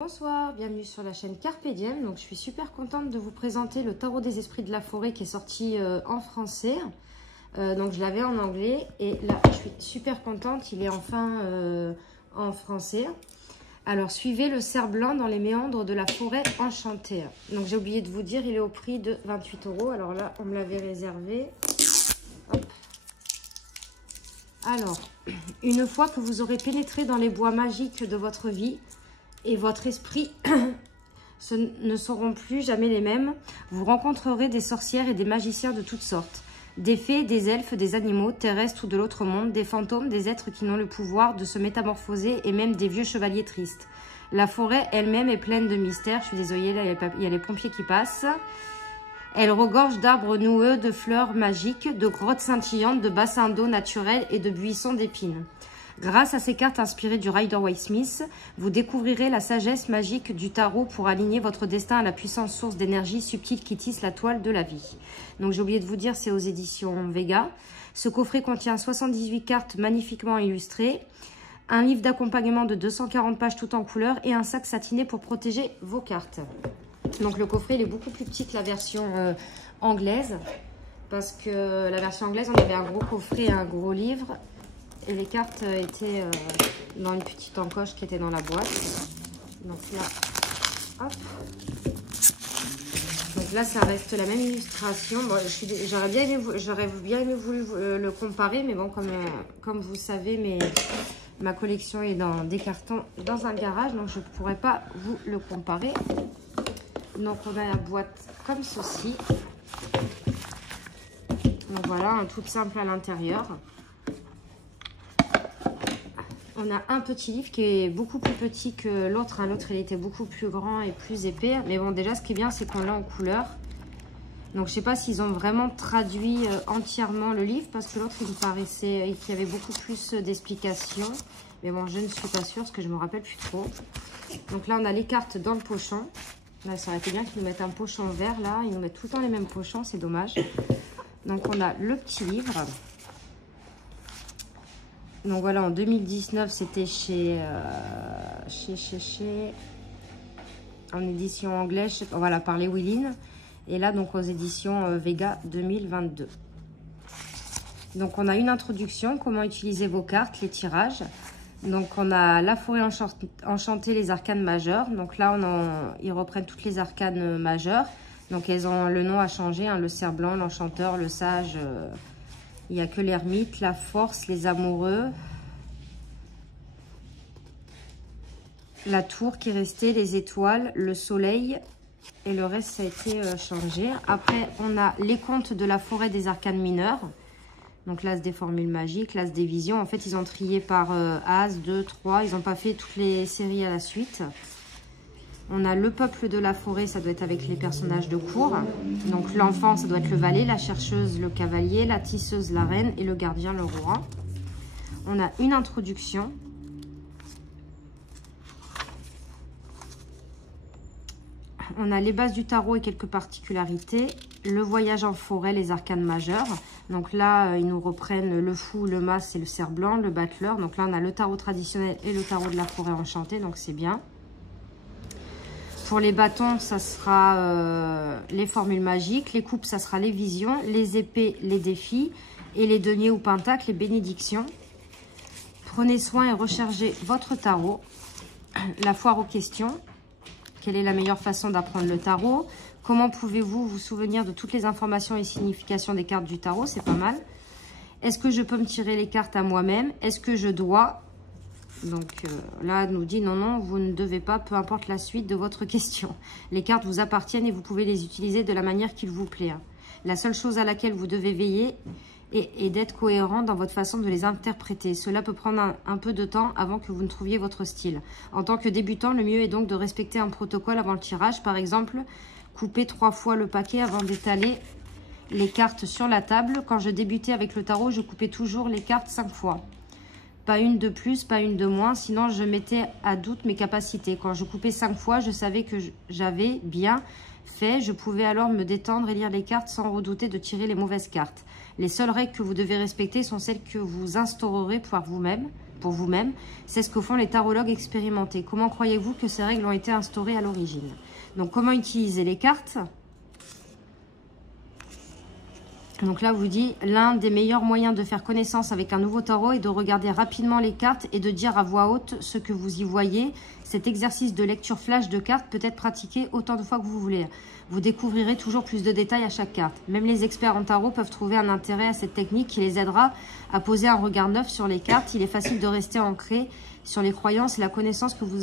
Bonsoir, bienvenue sur la chaîne Carpe Diem. Donc, je suis super contente de vous présenter le tarot des esprits de la forêt qui est sorti en français. Donc, je l'avais en anglais et là, je suis super contente, il est enfin en français. Alors, suivez le cerf blanc dans les méandres de la forêt enchantée. Donc, j'ai oublié de vous dire, il est au prix de 28 €. Alors là, on me l'avait réservé. Hop. Alors, une fois que vous aurez pénétré dans les bois magiques de votre vie, et votre esprit ne seront plus jamais les mêmes. Vous rencontrerez des sorcières et des magiciens de toutes sortes. Des fées, des elfes, des animaux, terrestres ou de l'autre monde, des fantômes, des êtres qui n'ont le pouvoir de se métamorphoser et même des vieux chevaliers tristes. La forêt elle-même est pleine de mystères. Je suis désolée, là, il y a les pompiers qui passent. Elle regorge d'arbres noueux, de fleurs magiques, de grottes scintillantes, de bassins d'eau naturels et de buissons d'épines. Grâce à ces cartes inspirées du Rider-Waite-Smith, vous découvrirez la sagesse magique du tarot pour aligner votre destin à la puissante source d'énergie subtile qui tisse la toile de la vie. Donc j'ai oublié de vous dire, c'est aux éditions Vega. Ce coffret contient 78 cartes magnifiquement illustrées, un livre d'accompagnement de 240 pages tout en couleur et un sac satiné pour protéger vos cartes. Donc le coffret il est beaucoup plus petit que la version anglaise, parce que la version anglaise, on avait un gros coffret et un gros livre. Et les cartes étaient dans une petite encoche qui était dans la boîte. Donc là, hop. Donc là, ça reste la même illustration. Bon, j'aurais bien aimé voulu le comparer, mais bon, comme vous savez, ma collection est dans des cartons dans un garage, donc je ne pourrais pas vous le comparer. Donc on a la boîte comme ceci. Donc voilà, un tout simple à l'intérieur. On a un petit livre qui est beaucoup plus petit que l'autre. L'autre, il était beaucoup plus grand et plus épais. Mais bon, déjà, ce qui est bien, c'est qu'on l'a en couleur. Donc, je ne sais pas s'ils ont vraiment traduit entièrement le livre, parce que l'autre, il me paraissait qu'il y avait beaucoup plus d'explications. Mais bon, je ne suis pas sûre, parce que je ne me rappelle plus trop. Donc là, on a les cartes dans le pochon. Là, ça aurait été bien qu'ils nous mettent un pochon vert, là. Ils nous mettent tout le temps les mêmes pochons, c'est dommage. Donc, on a le petit livre. Donc voilà, en 2019, c'était en édition anglaise, voilà, par les Willin. Et là, donc aux éditions Vega 2022. Donc on a une introduction, comment utiliser vos cartes, les tirages. Donc on a la forêt enchantée, les arcanes majeures. Donc là, ils reprennent toutes les arcanes majeures. Donc elles ont le nom à changer, hein, le cerf blanc, l'enchanteur, le sage... il n'y a que l'ermite, la force, les amoureux, la tour qui est restée, les étoiles, le soleil et le reste ça a été changé. Après, on a les contes de la forêt des arcanes mineurs. Donc l'as des formules magiques, l'as des visions. En fait, ils ont trié par As, 2, 3. Ils n'ont pas fait toutes les séries à la suite. On a le peuple de la forêt, ça doit être avec les personnages de cour. Donc l'enfant, ça doit être le valet, la chercheuse, le cavalier, la tisseuse, la reine et le gardien, le roi. On a une introduction. On a les bases du tarot et quelques particularités. Le voyage en forêt, les arcanes majeures. Donc là, ils nous reprennent le fou, le mas et le cerf blanc, le battleur. Donc là, on a le tarot traditionnel et le tarot de la forêt enchantée, donc c'est bien. Pour les bâtons, ça sera les formules magiques. Les coupes, ça sera les visions. Les épées, les défis. Et les deniers ou pentacles, les bénédictions. Prenez soin et rechargez votre tarot. La foire aux questions. Quelle est la meilleure façon d'apprendre le tarot? Comment pouvez-vous vous souvenir de toutes les informations et significations des cartes du tarot? C'est pas mal. Est-ce que je peux me tirer les cartes à moi-même? Est-ce que je dois... Donc là, elle nous dit non, non, vous ne devez pas, peu importe la suite de votre question. Les cartes vous appartiennent et vous pouvez les utiliser de la manière qu'il vous plaît. La seule chose à laquelle vous devez veiller est d'être cohérent dans votre façon de les interpréter. Cela peut prendre un peu de temps avant que vous ne trouviez votre style. En tant que débutant, le mieux est donc de respecter un protocole avant le tirage. Par exemple, couper 3 fois le paquet avant d'étaler les cartes sur la table. Quand je débutais avec le tarot, je coupais toujours les cartes 5 fois. Pas une de plus, pas une de moins, sinon je mettais à doute mes capacités. Quand je coupais 5 fois, je savais que j'avais bien fait. Je pouvais alors me détendre et lire les cartes sans redouter de tirer les mauvaises cartes. Les seules règles que vous devez respecter sont celles que vous instaurerez par vous-même. pour vous-même. C'est ce que font les tarologues expérimentés. Comment croyez-vous que ces règles ont été instaurées à l'origine? Donc, comment utiliser les cartes? Donc là, vous dit, l'un des meilleurs moyens de faire connaissance avec un nouveau tarot est de regarder rapidement les cartes et de dire à voix haute ce que vous y voyez. Cet exercice de lecture flash de cartes peut être pratiqué autant de fois que vous voulez. Vous découvrirez toujours plus de détails à chaque carte. Même les experts en tarot peuvent trouver un intérêt à cette technique qui les aidera à poser un regard neuf sur les cartes. Il est facile de rester ancré sur les croyances et la connaissance que vous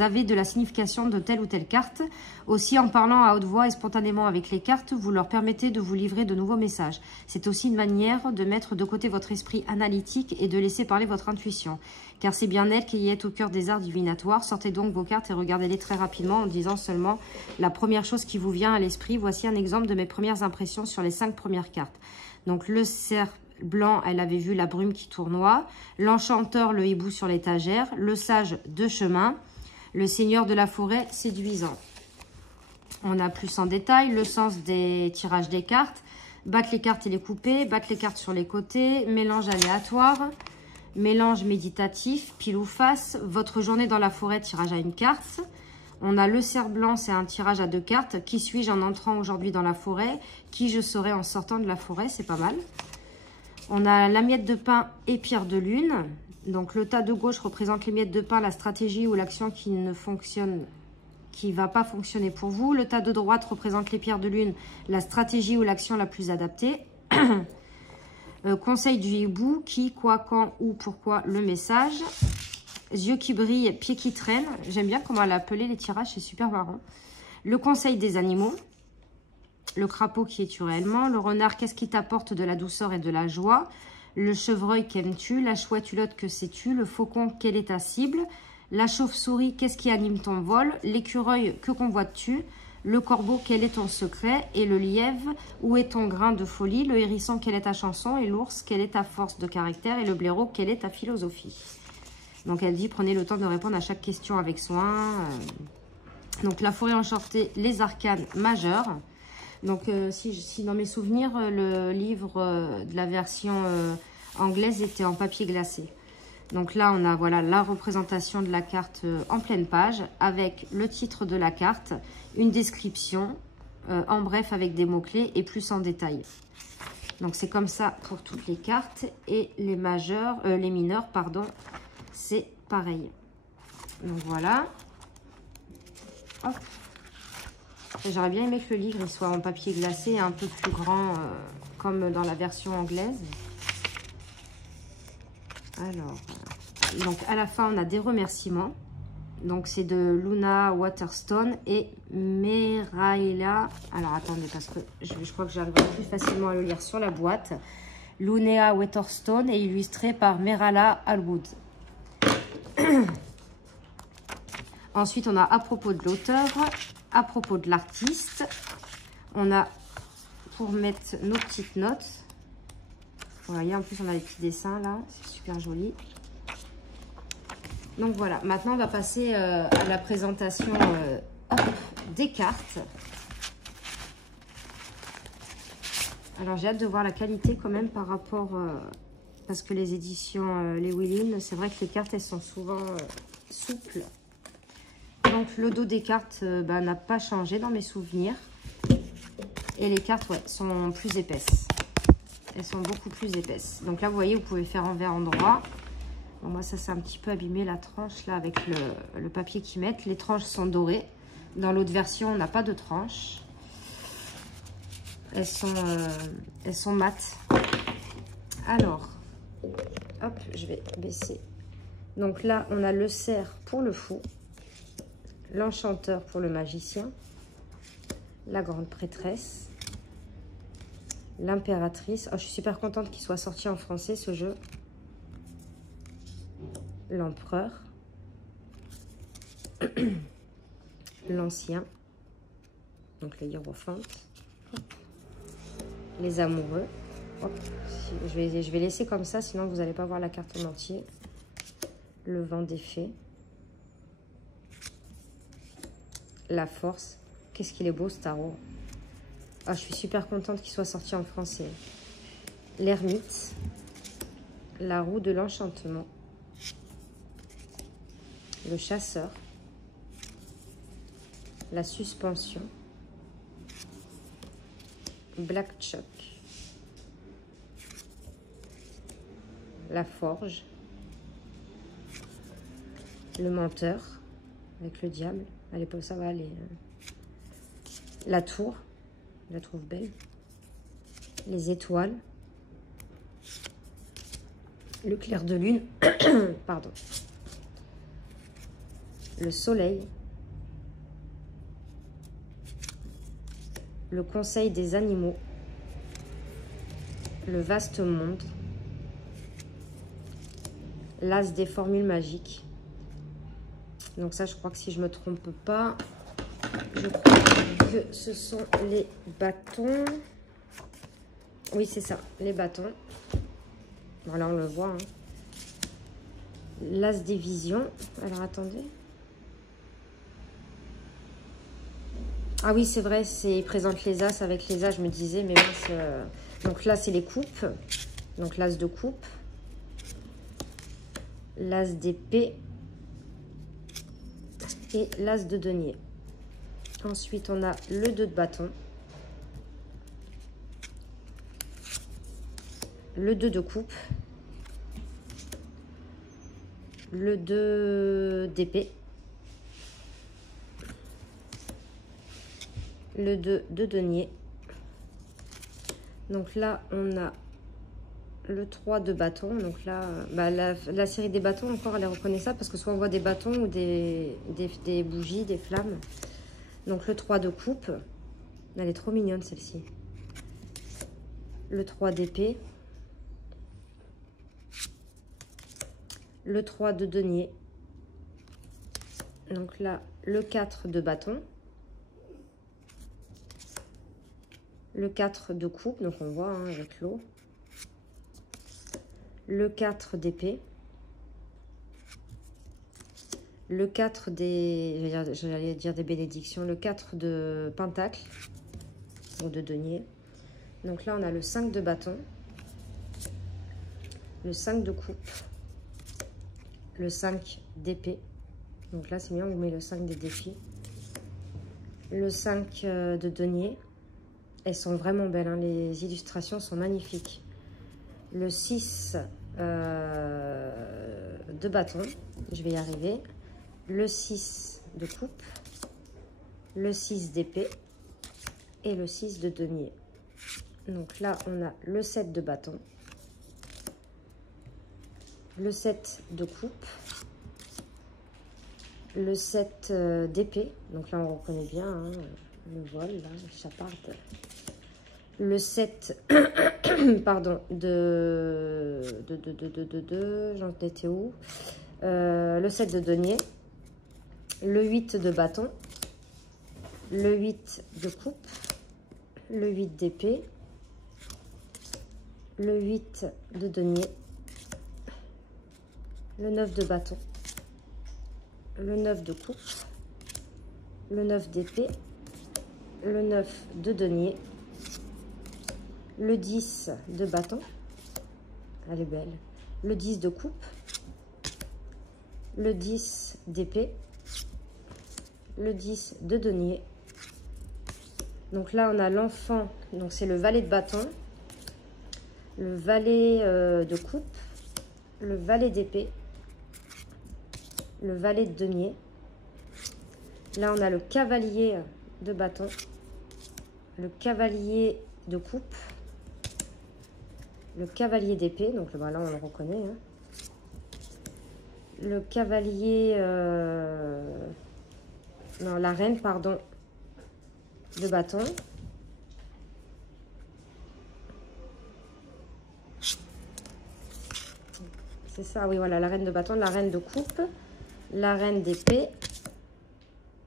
avez de la signification de telle ou telle carte. Aussi, en parlant à haute voix et spontanément avec les cartes, vous leur permettez de vous livrer de nouveaux messages. C'est aussi une manière de mettre de côté votre esprit analytique et de laisser parler votre intuition. Car c'est bien elle qui est au cœur des arts divinatoires. Sortez donc vos cartes et regardez-les très rapidement en disant seulement la première chose qui vous vient à l'esprit. Voici un exemple de mes premières impressions sur les 5 premières cartes. Donc le cerf blanc, elle avait vu la brume qui tournoie. L'enchanteur, le hibou sur l'étagère. Le sage, de chemin. Le seigneur de la forêt, séduisant. On a plus en détail le sens des tirages des cartes. Battre les cartes et les couper. Battre les cartes sur les côtés. Mélange aléatoire. Mélange méditatif. Pile ou face. Votre journée dans la forêt, tirage à une carte. On a le cerf blanc, c'est un tirage à 2 cartes. Qui suis-je en entrant aujourd'hui dans la forêt? Qui je serai en sortant de la forêt? C'est pas mal. On a la miette de pain et pierre de lune. Donc le tas de gauche représente les miettes de pain, la stratégie ou l'action qui ne fonctionne, qui va pas fonctionner pour vous. Le tas de droite représente les pierres de lune, la stratégie ou l'action la plus adaptée. Conseil du hibou, qui, quoi, quand, où, pourquoi, le message. Yeux qui brillent, pieds qui traînent. J'aime bien comment elle a appelé les tirages, c'est super marrant. Le conseil des animaux. Le crapaud, qui es-tu réellement? Le renard, qu'est-ce qui t'apporte de la douceur et de la joie? Le chevreuil, qu'aimes-tu? La chouette hulotte, que sais-tu? Le faucon, quelle est ta cible? La chauve-souris, qu'est-ce qui anime ton vol? L'écureuil, que convoites-tu? Le corbeau, quel est ton secret? Et le lièvre, où est ton grain de folie? Le hérisson, quelle est ta chanson? Et l'ours, quelle est ta force de caractère? Et le blaireau, quelle est ta philosophie? Donc elle dit, prenez le temps de répondre à chaque question avec soin. Donc la forêt enchantée, les arcanes majeurs. Donc si dans mes souvenirs, le livre de la version anglaise était en papier glacé. Donc là, on a voilà la représentation de la carte en pleine page avec le titre de la carte, une description, en bref avec des mots-clés et plus en détail. Donc c'est comme ça pour toutes les cartes et les majeurs, les mineurs, pardon, c'est pareil. Donc voilà. Hop. J'aurais bien aimé que le livre il soit en papier glacé et un peu plus grand comme dans la version anglaise. Alors, donc à la fin, on a des remerciements. Donc c'est de Luna Waterstone et Meraila. Alors attendez, parce que je crois que j'arriverai plus facilement à le lire sur la boîte. Luna Waterstone est illustré par Merala Alwood. Ensuite, on a à propos de l'auteur, à propos de l'artiste. On a pour mettre nos petites notes. Vous voyez, en plus, on a les petits dessins là. C'est super joli. Donc voilà, maintenant, on va passer à la présentation des cartes. Alors, j'ai hâte de voir la qualité quand même par rapport... parce que les éditions Les Willin, c'est vrai que les cartes, elles sont souvent souples. Donc, le dos des cartes n'a pas changé dans mes souvenirs. Et les cartes, ouais, sont plus épaisses. Elles sont beaucoup plus épaisses. Donc là, vous voyez, vous pouvez faire envers endroit. Bon, moi, ça s'est un petit peu abîmé, la tranche, là, avec le papier qu'ils mettent. Les tranches sont dorées. Dans l'autre version, on n'a pas de tranche. Elles sont mates. Alors, hop, je vais baisser. Donc là, on a le cerf pour le fou. L'enchanteur pour le magicien. La grande prêtresse. L'impératrice. Oh, je suis super contente qu'il soit sorti en français, ce jeu. L'empereur. L'ancien. Donc les hiérophantes. Les amoureux. Hop. Je vais laisser comme ça, sinon vous n'allez pas voir la carte en entier. Le vent des fées. La force. Qu'est-ce qu'il est beau ce tarot. Ah, je suis super contente qu'il soit sorti en français. L'ermite. La roue de l'enchantement. le chasseur, la suspension, Black Choc, la forge, le menteur avec le diable. Allez, ça va aller. La tour, je la trouve belle. Les étoiles, le clair de lune, pardon, le soleil, le conseil des animaux, le vaste monde, l'as des formules magiques. Donc ça, je crois que si je me trompe pas, je crois que ce sont les bâtons. Oui, c'est ça, les bâtons. Voilà, on le voit. Hein. L'as des visions. Alors, attendez. Ah oui, c'est vrai, il présente les as avec les as, je me disais, mais mince. Donc là, c'est les coupes. Donc l'as de coupe. L'as d'épée. Et l'as de denier. Ensuite, on a le 2 de bâton. Le 2 de coupe. Le 2 d'épée. Le 2 de denier. Donc là, on a le 3 de bâton. Donc là, bah, la série des bâtons, encore, elle est reconnaissable parce que soit on voit des bâtons ou des bougies, des flammes. Donc le 3 de coupe. Elle est trop mignonne, celle-ci. Le 3 d'épée. Le 3 de denier. Donc là, le 4 de bâton. Le 4 de coupe, donc on voit hein, avec l'eau. Le 4 d'épée. Le 4 des... J'allais dire des bénédictions. Le 4 de pentacle. Ou de denier. Donc là, on a le 5 de bâton. Le 5 de coupe. Le 5 d'épée. Donc là, c'est bien, on met le 5 des défis. Le 5 de denier. Elles sont vraiment belles, hein. Les illustrations sont magnifiques. Le 6 de bâton, je vais y arriver. Le 6 de coupe. Le 6 d'épée. Et le 6 de denier. Donc là, on a le 7 de bâton. Le 7 de coupe. Le 7 d'épée. Donc là, on reconnaît bien hein, le vol, là, le chaparde. Le 7, pardon, j'en étais où? Le 7 de denier. Le 8 de bâton. Le 8 de coupe. Le 8 d'épée. Le 8 de denier. Le 9 de bâton. Le 9 de coupe. Le 9 d'épée. Le 9 de denier. Le 10 de bâton. Elle est belle. Le 10 de coupe. Le 10 d'épée. Le 10 de denier. Donc là, on a l'enfant. Donc c'est le valet de bâton. Le valet de coupe. Le valet d'épée. Le valet de denier. Là, on a le cavalier de bâton. Le cavalier de coupe. Le cavalier d'épée, donc là on le reconnaît. Hein. Le cavalier, non la reine pardon, de bâton. C'est ça, oui voilà, la reine de bâton, la reine de coupe, la reine d'épée,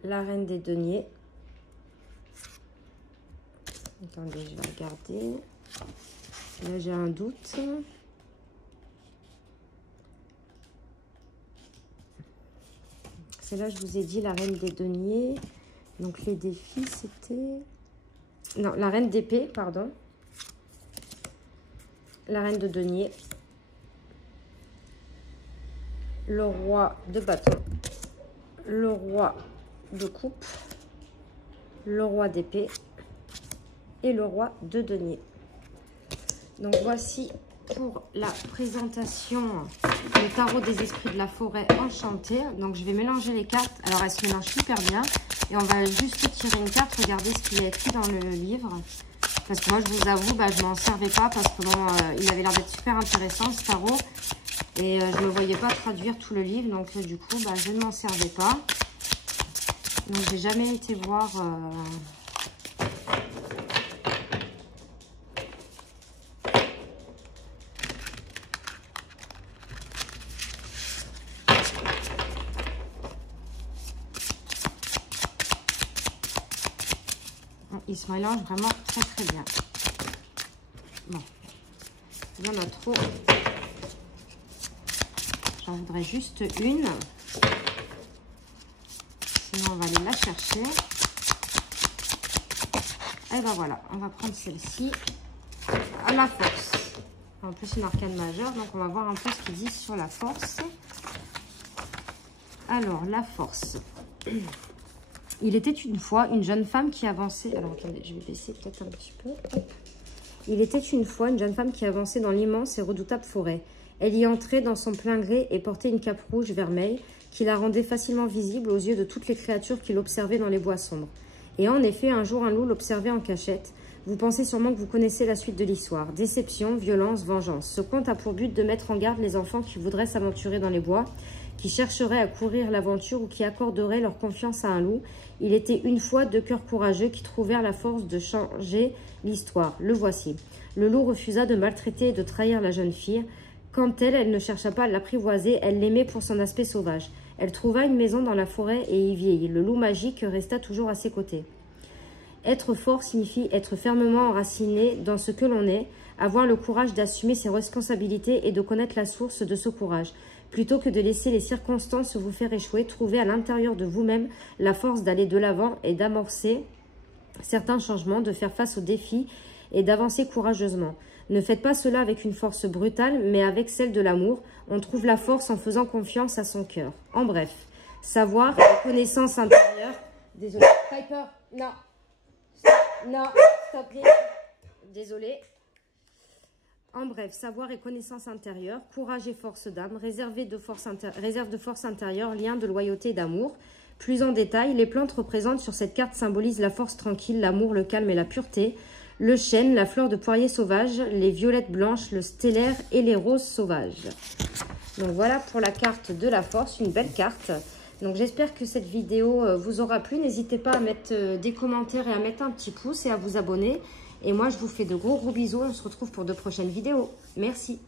la reine des deniers. Attendez, je vais regarder. Là, j'ai un doute. C'est là, je vous ai dit la reine des deniers. Donc, les défis, c'était... Non, la reine d'épée, pardon. La reine de denier. Le roi de bâton. le roi de coupe, le roi d'épée et le roi de denier. Donc voici pour la présentation le tarot des esprits de la forêt enchanté. Donc je vais mélanger les cartes. Alors elles se mélangent super bien. Et on va juste tirer une carte, regarder ce qu'il y a écrit dans le livre. Parce que moi je vous avoue, je m'en servais pas parce que bon, il avait l'air d'être super intéressant ce tarot. Et je ne me voyais pas traduire tout le livre. Donc du coup, je ne m'en servais pas. Donc j'ai jamais été voir... Il se mélange vraiment très très bien. Bon, il y en a trop. J'en voudrais juste une. Sinon, on va aller la chercher. Et ben voilà, on va prendre celle-ci. À la force. En plus, une arcane majeure. Donc, on va voir un peu ce qu'ils disent sur la force. Alors, la force. Il était une fois une jeune femme qui avançait... Alors, attendez, je vais baisser peut-être un petit peu. Hop. Il était une fois une jeune femme qui avançait dans l'immense et redoutable forêt. Elle y entrait dans son plein gré et portait une cape rouge vermeille qui la rendait facilement visible aux yeux de toutes les créatures qui l'observaient dans les bois sombres. Et en effet, un jour, un loup l'observait en cachette. Vous pensez sûrement que vous connaissez la suite de l'histoire. Déception, violence, vengeance. Ce conte a pour but de mettre en garde les enfants qui voudraient s'aventurer dans les bois, qui chercheraient à courir l'aventure ou qui accorderaient leur confiance à un loup. Il était une fois deux cœurs courageux qui trouvèrent la force de changer l'histoire. Le voici. Le loup refusa de maltraiter et de trahir la jeune fille. Quant elle ne chercha pas à l'apprivoiser, elle l'aimait pour son aspect sauvage. Elle trouva une maison dans la forêt et y vieillit. Le loup magique resta toujours à ses côtés. Être fort signifie être fermement enraciné dans ce que l'on est, avoir le courage d'assumer ses responsabilités et de connaître la source de ce courage. Plutôt que de laisser les circonstances vous faire échouer, trouvez à l'intérieur de vous-même la force d'aller de l'avant et d'amorcer certains changements, de faire face aux défis et d'avancer courageusement. Ne faites pas cela avec une force brutale, mais avec celle de l'amour. On trouve la force en faisant confiance à son cœur. En bref, savoir et connaissance intérieure... Désolée. Piper, non. Non, stop. Désolée. En bref, savoir et connaissance intérieure, courage et force d'âme, réserve de force intérieure, lien de loyauté et d'amour. Plus en détail, les plantes représentent sur cette carte symbolisent la force tranquille, l'amour, le calme et la pureté. Le chêne, la fleur de poirier sauvage, les violettes blanches, le stellaire et les roses sauvages. Donc voilà pour la carte de la force, une belle carte. Donc j'espère que cette vidéo vous aura plu. N'hésitez pas à mettre des commentaires et à mettre un petit pouce et à vous abonner. Et moi je vous fais de gros bisous. On se retrouve pour de prochaines vidéos. Merci.